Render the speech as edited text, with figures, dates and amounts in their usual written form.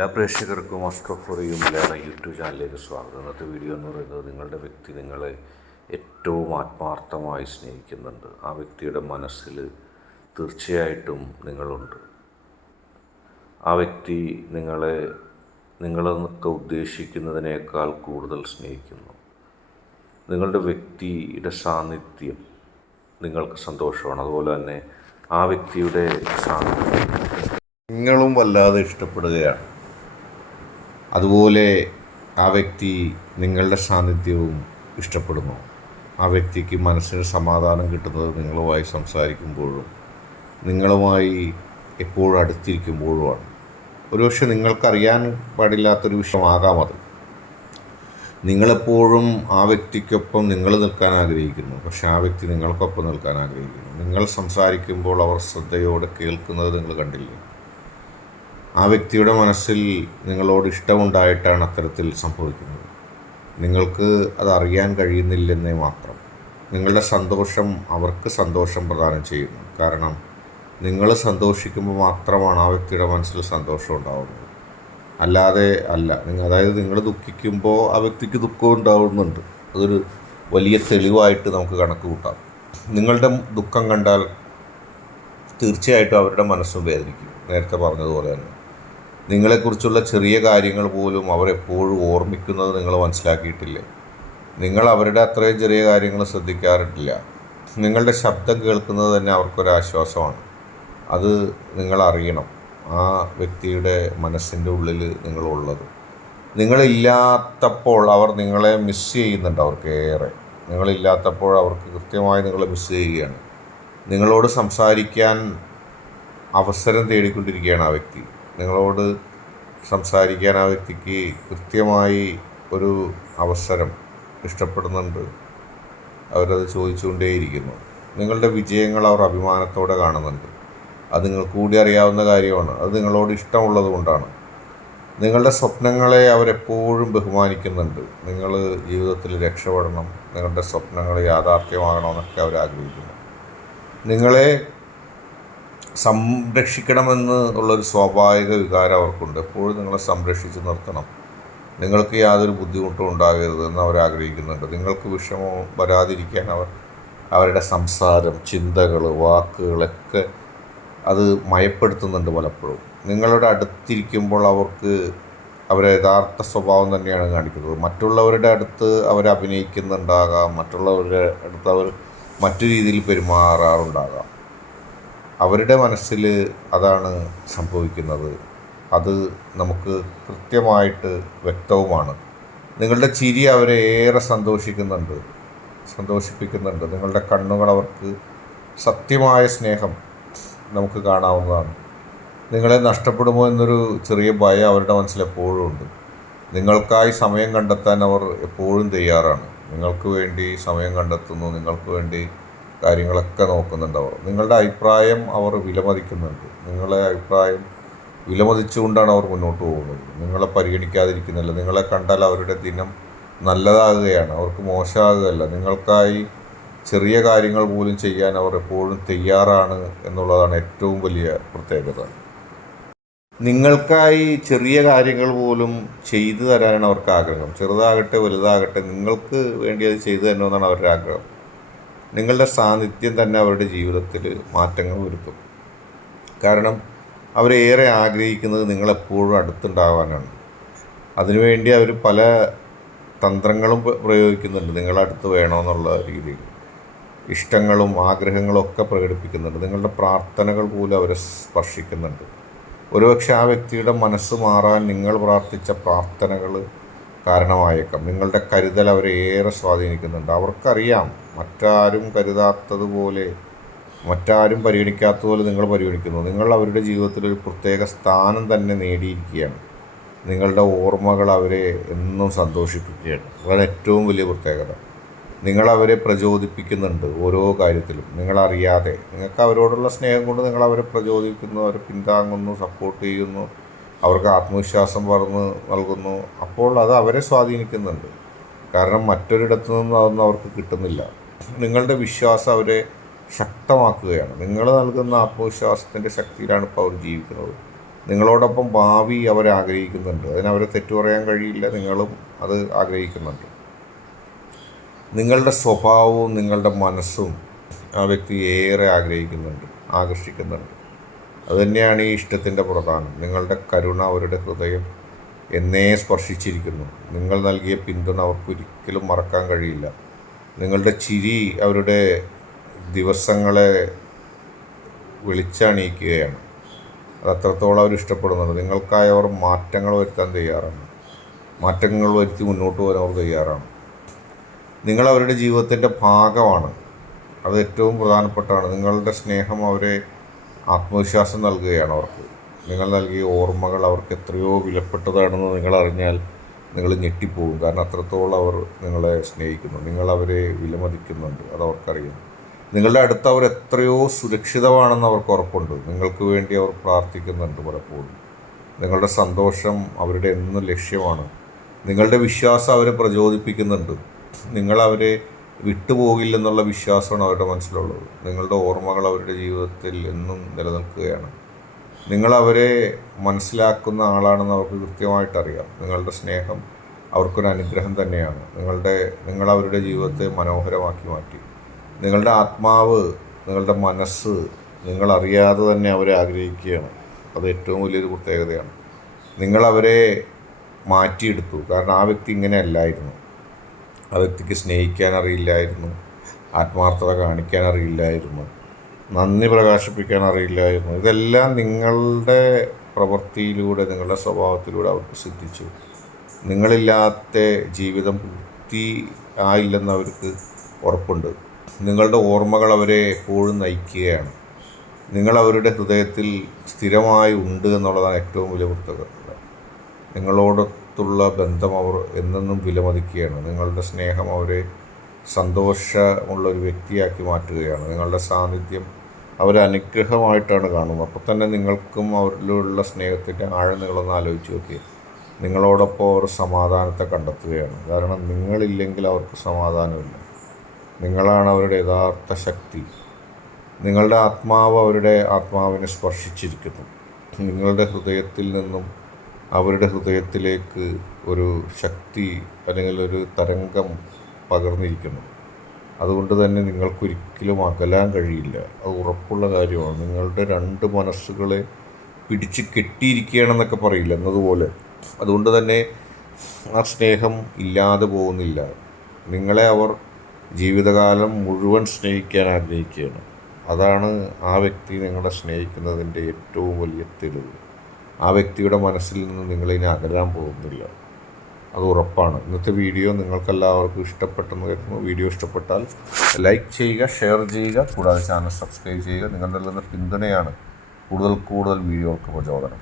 എല്ലാ പ്രേക്ഷകർക്കും അസ്ട്രോഫോറിയും മലയാളം യൂട്യൂബ് ചാനലിലേക്ക് സ്വാഗതം. ഇന്നത്തെ വീഡിയോ എന്ന് പറയുന്നത് നിങ്ങളുടെ വ്യക്തി നിങ്ങളെ ഏറ്റവും ആത്മാർത്ഥമായി സ്നേഹിക്കുന്നുണ്ട്. ആ വ്യക്തിയുടെ മനസ്സിൽ തീർച്ചയായിട്ടും നിങ്ങളുണ്ട്. ആ വ്യക്തി നിങ്ങളെന്നൊക്കെ ഉദ്ദേശിക്കുന്നതിനേക്കാൾ കൂടുതൽ സ്നേഹിക്കുന്നു. നിങ്ങളുടെ വ്യക്തിയുടെ സാന്നിധ്യം നിങ്ങൾക്ക് സന്തോഷമാണ്. അതുപോലെ തന്നെ ആ വ്യക്തിയുടെ സാന്നിധ്യം നിങ്ങളും വല്ലാതെ ഇഷ്ടപ്പെടുകയാണ്. അതുപോലെ ആ വ്യക്തി നിങ്ങളുടെ സാന്നിധ്യവും ഇഷ്ടപ്പെടുന്നു. ആ വ്യക്തിക്ക് മനസ്സിന് സമാധാനം കിട്ടുന്നത് നിങ്ങളുമായി സംസാരിക്കുമ്പോഴും നിങ്ങളുമായി എപ്പോഴും അടുത്തിരിക്കുമ്പോഴുമാണ്. ഒരുപക്ഷെ നിങ്ങൾക്കറിയാൻ പാടില്ലാത്തൊരു വിഷയമാകാം അത്. നിങ്ങളെപ്പോഴും ആ വ്യക്തിക്കൊപ്പം നിങ്ങൾ നിൽക്കാൻ ആഗ്രഹിക്കുന്നു, പക്ഷെ ആ വ്യക്തി നിങ്ങൾക്കൊപ്പം നിൽക്കാൻ ആഗ്രഹിക്കുന്നു. നിങ്ങൾ സംസാരിക്കുമ്പോൾ അവർ ശ്രദ്ധയോടെ കേൾക്കുന്നത് നിങ്ങൾ കണ്ടില്ലേ? ആ വ്യക്തിയുടെ മനസ്സിൽ നിങ്ങളോട് ഇഷ്ടമുണ്ടായിട്ടാണ് അത്തരത്തിൽ സംഭവിക്കുന്നത്. നിങ്ങൾക്ക് അത് അറിയാൻ കഴിയുന്നില്ലെന്നേ മാത്രം. നിങ്ങളുടെ സന്തോഷം അവർക്ക് സന്തോഷം പ്രദാനം ചെയ്യുന്നു. കാരണം നിങ്ങൾ സന്തോഷിക്കുമ്പോൾ മാത്രമാണ് ആ വ്യക്തിയുടെ മനസ്സിൽ സന്തോഷം ഉണ്ടാകുന്നത്. അല്ലാതെ അല്ല. അതായത് നിങ്ങൾ ദുഃഖിക്കുമ്പോൾ ആ വ്യക്തിക്ക് ദുഃഖം ഉണ്ടാകുന്നുണ്ട്. അതൊരു വലിയ തെളിവായിട്ട് നമുക്ക് കണക്ക് കൂട്ടാം. നിങ്ങളുടെ ദുഃഖം കണ്ടാൽ തീർച്ചയായിട്ടും അവരുടെ മനസ്സും വേദനിക്കും. നേരത്തെ പറഞ്ഞതുപോലെ തന്നെ നിങ്ങളെക്കുറിച്ചുള്ള ചെറിയ കാര്യങ്ങൾ പോലും അവരെപ്പോഴും ഓർമ്മിക്കുന്നത് നിങ്ങൾ മനസ്സിലാക്കിയിട്ടില്ലേ? നിങ്ങൾ അവരുടെ അത്രയും ചെറിയ കാര്യങ്ങൾ ശ്രദ്ധിക്കാറില്ല. നിങ്ങളുടെ ശബ്ദം കേൾക്കുന്നത് തന്നെ അവർക്കൊരാശ്വാസമാണ്. അത് നിങ്ങളറിയണം. ആ വ്യക്തിയുടെ മനസ്സിൻ്റെ ഉള്ളിൽ നിങ്ങളുള്ളത്. നിങ്ങളില്ലാത്തപ്പോൾ അവർ നിങ്ങളെ മിസ് ചെയ്യുന്നുണ്ട്. അവർക്കേറെ നിങ്ങളില്ലാത്തപ്പോൾ അവർക്ക് കൃത്യമായി നിങ്ങളെ മിസ് ചെയ്യുകയാണ്. നിങ്ങളോട് സംസാരിക്കാൻ അവസരം തേടിക്കൊണ്ടിരിക്കുകയാണ് ആ വ്യക്തി. നിങ്ങളോട് സംസാരിക്കാൻ ആ വ്യക്തിക്ക് കൃത്യമായി ഒരു അവസരം ഇഷ്ടപ്പെടുന്നുണ്ട്. അവരത് ചോദിച്ചുകൊണ്ടേയിരിക്കുന്നു. നിങ്ങളുടെ വിജയങ്ങൾ അവർ അഭിമാനത്തോടെ കാണുന്നുണ്ട്. അത് നിങ്ങൾക്ക് കൂടി അറിയാവുന്ന കാര്യമാണ്. അത് നിങ്ങളോട് ഇഷ്ടമുള്ളത് കൊണ്ടാണ്. നിങ്ങളുടെ സ്വപ്നങ്ങളെ അവരെപ്പോഴും ബഹുമാനിക്കുന്നുണ്ട്. നിങ്ങൾ ജീവിതത്തിൽ രക്ഷപ്പെടണം, നിങ്ങളുടെ സ്വപ്നങ്ങൾ യാഥാർത്ഥ്യമാകണമെന്നൊക്കെ അവർ ആഗ്രഹിക്കുന്നു. നിങ്ങളെ സംരക്ഷിക്കണമെന്ന് ഉള്ളൊരു സ്വാഭാവിക വികാരം അവർക്കുണ്ട്. എപ്പോഴും നിങ്ങളെ സംരക്ഷിച്ച് നിർത്തണം, നിങ്ങൾക്ക് യാതൊരു ബുദ്ധിമുട്ടും ഉണ്ടാകരുത് എന്ന് അവർ ആഗ്രഹിക്കുന്നുണ്ട്. നിങ്ങൾക്ക് വിഷമം വരാതിരിക്കാൻ അവരുടെ സംസാരം, ചിന്തകൾ, വാക്കുകളൊക്കെ അത് മയപ്പെടുത്തുന്നുണ്ട് പലപ്പോഴും. നിങ്ങളുടെ അടുത്തിരിക്കുമ്പോൾ അവരെ യഥാർത്ഥ സ്വഭാവം തന്നെയാണ് കാണിക്കുന്നത്. മറ്റുള്ളവരുടെ അടുത്ത് അവർ അഭിനയിക്കുന്നുണ്ടാകാം, മറ്റുള്ളവരുടെ അടുത്ത് അവർ മറ്റു രീതിയിൽ പെരുമാറാറുണ്ടാകാം. അവരുടെ മനസ്സിൽ അതാണ് സംഭവിക്കുന്നത്. അത് നമുക്ക് കൃത്യമായിട്ട് വ്യക്തവുമാണ്. നിങ്ങളുടെ ചിരി അവരെ ഏറെ സന്തോഷിപ്പിക്കുന്നുണ്ട്. നിങ്ങളുടെ കണ്ണുകൾ അവർക്ക് സത്യമായ സ്നേഹം നമുക്ക് കാണാവുന്നതാണ്. നിങ്ങളെ നഷ്ടപ്പെടുമോ എന്നൊരു ചെറിയ ഭയം അവരുടെ മനസ്സിൽ എപ്പോഴും ഉണ്ട്. നിങ്ങൾക്കായി സമയം കണ്ടെത്താൻ അവർ എപ്പോഴും തയ്യാറാണ്. നിങ്ങൾക്ക് വേണ്ടി സമയം കണ്ടെത്തുന്നു, നിങ്ങൾക്ക് വേണ്ടി കാര്യങ്ങളൊക്കെ നോക്കുന്നുണ്ട് അവർ. നിങ്ങളുടെ അഭിപ്രായം അവർ വിലമതിക്കുന്നുണ്ട്. നിങ്ങളെ അഭിപ്രായം വിലമതിച്ചുകൊണ്ടാണ് അവർ മുന്നോട്ട് പോകുന്നത്. നിങ്ങളെ പരിഗണിക്കാതിരിക്കുന്നില്ല. നിങ്ങളെ കണ്ടാൽ അവരുടെ ദിനം നല്ലതാകുകയാണ്, അവർക്ക് മോശമാകുകയല്ല. നിങ്ങൾക്കായി ചെറിയ കാര്യങ്ങൾ പോലും ചെയ്യാൻ അവർ എപ്പോഴും തയ്യാറാണ് എന്നുള്ളതാണ് ഏറ്റവും വലിയ പ്രത്യേകത. നിങ്ങൾക്കായി ചെറിയ കാര്യങ്ങൾ പോലും ചെയ്തു തരാനാണ് അവർക്ക് ആഗ്രഹം. ചെറുതാകട്ടെ വലുതാകട്ടെ നിങ്ങൾക്ക് വേണ്ടി അത് ചെയ്തു തരണമെന്നാണ് അവരുടെ ആഗ്രഹം. നിങ്ങളുടെ സാന്നിധ്യം തന്നെ അവരുടെ ജീവിതത്തിൽ മാറ്റങ്ങൾ വരുത്തും. കാരണം അവരേറെ ആഗ്രഹിക്കുന്നത് നിങ്ങളെപ്പോഴും അടുത്തുണ്ടാവാനാണ്. അതിനുവേണ്ടി അവർ പല തന്ത്രങ്ങളും പ്രയോഗിക്കുന്നുണ്ട്. നിങ്ങളടുത്ത് വേണമെന്നുള്ള രീതിയിൽ ഇഷ്ടങ്ങളും ആഗ്രഹങ്ങളും ഒക്കെ പ്രകടിപ്പിക്കുന്നുണ്ട്. നിങ്ങളുടെ പ്രാർത്ഥനകൾ പോലും അവരെ സ്പർശിക്കുന്നുണ്ട്. ഒരുപക്ഷെ ആ വ്യക്തിയുടെ മനസ്സ് മാറാൻ നിങ്ങൾ പ്രാർത്ഥിച്ച പ്രാർത്ഥനകൾ കാരണമായേക്കാം. നിങ്ങളുടെ കരുതൽ അവരെ ഏറെ സ്വാധീനിക്കുന്നുണ്ട്. അവർക്കറിയാം മറ്റാരും കരുതാത്തതുപോലെ, മറ്റാരും പരിഗണിക്കാത്തതുപോലെ നിങ്ങൾ പരിഗണിക്കുന്നു. നിങ്ങൾ അവരുടെ ജീവിതത്തിൽ ഒരു പ്രത്യേക സ്ഥാനം തന്നെ നേടിയിരിക്കുകയാണ്. നിങ്ങളുടെ ഓർമ്മകൾ അവരെ എന്നും സന്തോഷിപ്പിക്കുകയാണ്. അതാണ് ഏറ്റവും വലിയ പ്രത്യേകത. നിങ്ങളവരെ പ്രചോദിപ്പിക്കുന്നുണ്ട് ഓരോ കാര്യത്തിലും. നിങ്ങളറിയാതെ നിങ്ങൾക്ക് അവരോടുള്ള സ്നേഹം കൊണ്ട് നിങ്ങളവരെ പ്രചോദിപ്പിക്കുന്നു, അവരെ പിന്താങ്ങുന്നു, സപ്പോർട്ട് ചെയ്യുന്നു, അവർക്ക് ആത്മവിശ്വാസം നൽകുന്നു. അപ്പോൾ അത് അവരെ സ്വാധീനിക്കുന്നുണ്ട്. കാരണം മറ്റൊരിടത്തു നിന്നും അതൊന്നും അവർക്ക് കിട്ടുന്നില്ല. നിങ്ങളുടെ വിശ്വാസം അവരെ ശക്തമാക്കുകയാണ്. നിങ്ങൾ നൽകുന്ന ആത്മവിശ്വാസത്തിൻ്റെ ശക്തിയിലാണ് ഇപ്പോൾ അവർ ജീവിക്കുന്നത്. നിങ്ങളോടൊപ്പം ഭാവി അവരാഗ്രഹിക്കുന്നുണ്ട്. അതിനവരെ തെറ്റു പറയാൻ കഴിയില്ല. നിങ്ങളും അത് ആഗ്രഹിക്കുന്നുണ്ട്. നിങ്ങളുടെ സ്വഭാവവും നിങ്ങളുടെ മനസ്സും ആ വ്യക്തി ഏറെ ആഗ്രഹിക്കുന്നുണ്ട്, ആകർഷിക്കുന്നുണ്ട്. അതുതന്നെയാണ് ഈ ഇഷ്ടത്തിൻ്റെ പ്രധാനം. നിങ്ങളുടെ കരുണ അവരുടെ ഹൃദയം എന്നേ സ്പർശിച്ചിരിക്കുന്നു. നിങ്ങൾ നൽകിയ പിന്തുണ അവർക്കൊരിക്കലും മറക്കാൻ കഴിയില്ല. നിങ്ങളുടെ ചിരി അവരുടെ ദിവസങ്ങളെ വിളിച്ചണിയിക്കുകയാണ്. അത് അത്രത്തോളം അവർ ഇഷ്ടപ്പെടുന്നുണ്ട്. നിങ്ങൾക്കായി അവർ മാറ്റങ്ങൾ വരുത്താൻ തയ്യാറാണ്. മാറ്റങ്ങൾ വരുത്തി മുന്നോട്ട് പോകാൻ അവർ തയ്യാറാണ്. നിങ്ങൾ അവരുടെ ജീവിതത്തിൻ്റെ ഭാഗമാണ്. അത് ഏറ്റവും പ്രധാനപ്പെട്ടാണ്. നിങ്ങളുടെ സ്നേഹം അവരെ ആത്മവിശ്വാസം നൽകുകയാണ് അവർക്ക്. നിങ്ങൾ നൽകിയ ഓർമ്മകൾ അവർക്ക് എത്രയോ വിലപ്പെട്ടതാണെന്ന് നിങ്ങളറിഞ്ഞാൽ നിങ്ങൾ ഞെട്ടിപ്പോകും. കാരണം അത്രത്തോളം അവർ നിങ്ങളെ സ്നേഹിക്കുന്നു. നിങ്ങളവരെ വിലമതിക്കുന്നുണ്ട്. അതവർക്കറിയാം. നിങ്ങളുടെ അടുത്ത് അവർ എത്രയോ സുരക്ഷിതമാണെന്ന് അവർക്ക് ഉറപ്പുണ്ട്. നിങ്ങൾക്ക് വേണ്ടി അവർ പ്രാർത്ഥിക്കുന്നുണ്ട് പലപ്പോഴും. നിങ്ങളുടെ സന്തോഷം അവരുടെ എന്നും ലക്ഷ്യമാണ്. നിങ്ങളുടെ വിശ്വാസം അവരെ പ്രചോദിപ്പിക്കുന്നുണ്ട്. നിങ്ങളവരെ വിട്ടുപോകില്ലെന്നുള്ള വിശ്വാസമാണ് അവരുടെ മനസ്സിലുള്ളത്. നിങ്ങളുടെ ഓർമ്മകൾ അവരുടെ ജീവിതത്തിൽ എന്നും നിലനിൽക്കുകയാണ്. നിങ്ങളവരെ മനസ്സിലാക്കുന്ന ആളാണെന്ന് അവർക്ക് കൃത്യമായിട്ടറിയാം. നിങ്ങളുടെ സ്നേഹം അവർക്കൊരു അനുഗ്രഹം തന്നെയാണ്. നിങ്ങളവരുടെ ജീവിതത്തെ മനോഹരമാക്കി മാറ്റി. നിങ്ങളുടെ ആത്മാവ്, നിങ്ങളുടെ മനസ്സ് നിങ്ങളറിയാതെ തന്നെ അവരെ ആഗ്രഹിക്കുകയാണ്. അത് ഏറ്റവും വലിയൊരു പ്രത്യേകതയാണ്. നിങ്ങളവരെ മാറ്റിയെടുത്തു. കാരണം ആ വ്യക്തി ഇങ്ങനെ അല്ലായിരുന്നു. ആ വ്യക്തിക്ക് സ്നേഹിക്കാൻ അറിയില്ലായിരുന്നു, ആത്മാർത്ഥത കാണിക്കാൻ അറിയില്ലായിരുന്നു, നന്ദി പ്രകാശിപ്പിക്കാൻ അറിയില്ലായിരുന്നു. ഇതെല്ലാം നിങ്ങളുടെ പ്രവൃത്തിയിലൂടെ, നിങ്ങളുടെ സ്വഭാവത്തിലൂടെ അവർക്ക് സിദ്ധിച്ചു. നിങ്ങളില്ലാത്ത ജീവിതം പൂർത്തി ആയില്ലെന്ന് അവർക്ക് ഉറപ്പുണ്ട്. നിങ്ങളുടെ ഓർമ്മകൾ അവരെ എപ്പോഴും നയിക്കുകയാണ്. നിങ്ങളവരുടെ ഹൃദയത്തിൽ സ്ഥിരമായി ഉണ്ട് എന്നുള്ളതാണ് ഏറ്റവും വലിയ പ്രത്യേകത. നിങ്ങളോടൊത്തുള്ള ബന്ധം അവർ എന്നെന്നും വിലമതിക്കുകയാണ്. നിങ്ങളുടെ സ്നേഹം അവരെ സന്തോഷമുള്ളൊരു വ്യക്തിയാക്കി മാറ്റുകയാണ്. നിങ്ങളുടെ സാന്നിധ്യം അവരെ അനുഗ്രഹമായിട്ടാണ് കാണുന്നത്. അപ്പോൾ തന്നെ നിങ്ങൾക്കും അവരിലുള്ള സ്നേഹത്തിൻ്റെ ആഴം നിങ്ങളൊന്ന് ആലോചിച്ച് നോക്കി. നിങ്ങളോടൊപ്പം അവർ സമാധാനത്തെ കണ്ടെത്തുകയാണ്. കാരണം നിങ്ങളില്ലെങ്കിൽ അവർക്ക് സമാധാനമില്ല. നിങ്ങളാണ് അവരുടെ യഥാർത്ഥ ശക്തി. നിങ്ങളുടെ ആത്മാവ് അവരുടെ ആത്മാവിനെ സ്പർശിച്ചിരിക്കുന്നു. നിങ്ങളുടെ ഹൃദയത്തിൽ നിന്നും അവരുടെ ഹൃദയത്തിലേക്ക് ഒരു ശക്തി അല്ലെങ്കിൽ ഒരു തരംഗം പകർന്നിരിക്കുന്നു. അതുകൊണ്ട് തന്നെ നിങ്ങൾക്കൊരിക്കലും അകലാൻ കഴിയില്ല. അത് ഉറപ്പുള്ള കാര്യമാണ്. നിങ്ങളുടെ രണ്ട് മനസ്സുകളെ പിടിച്ച് കെട്ടിയിരിക്കുകയാണെന്നൊക്കെ പറയില്ല എന്നതുപോലെ. അതുകൊണ്ട് തന്നെ ആ സ്നേഹം ഇല്ലാതെ പോകുന്നില്ല. നിങ്ങളെ അവർ ജീവിതകാലം മുഴുവൻ സ്നേഹിക്കാൻ ആഗ്രഹിക്കുകയാണ്. അതാണ് ആ വ്യക്തി നിങ്ങളെ സ്നേഹിക്കുന്നതിൻ്റെ ഏറ്റവും വലിയ തെളിവ്. ആ വ്യക്തിയുടെ മനസ്സിൽ നിന്ന് നിങ്ങളിനി അകലാൻ പോകുന്നില്ല. അത് ഉറപ്പാണ്. ഇന്നത്തെ വീഡിയോ നിങ്ങൾക്കെല്ലാവർക്കും ഇഷ്ടപ്പെട്ടെന്ന് കരുതുന്നു. വീഡിയോ ഇഷ്ടപ്പെട്ടാൽ ലൈക്ക് ചെയ്യുക, ഷെയർ ചെയ്യുക, കൂടാതെ ചാനൽ സബ്സ്ക്രൈബ് ചെയ്യുക. നിങ്ങൾ നൽകുന്ന പിന്തുണയാണ് കൂടുതൽ വീഡിയോകൾക്ക് പ്രചോദനം.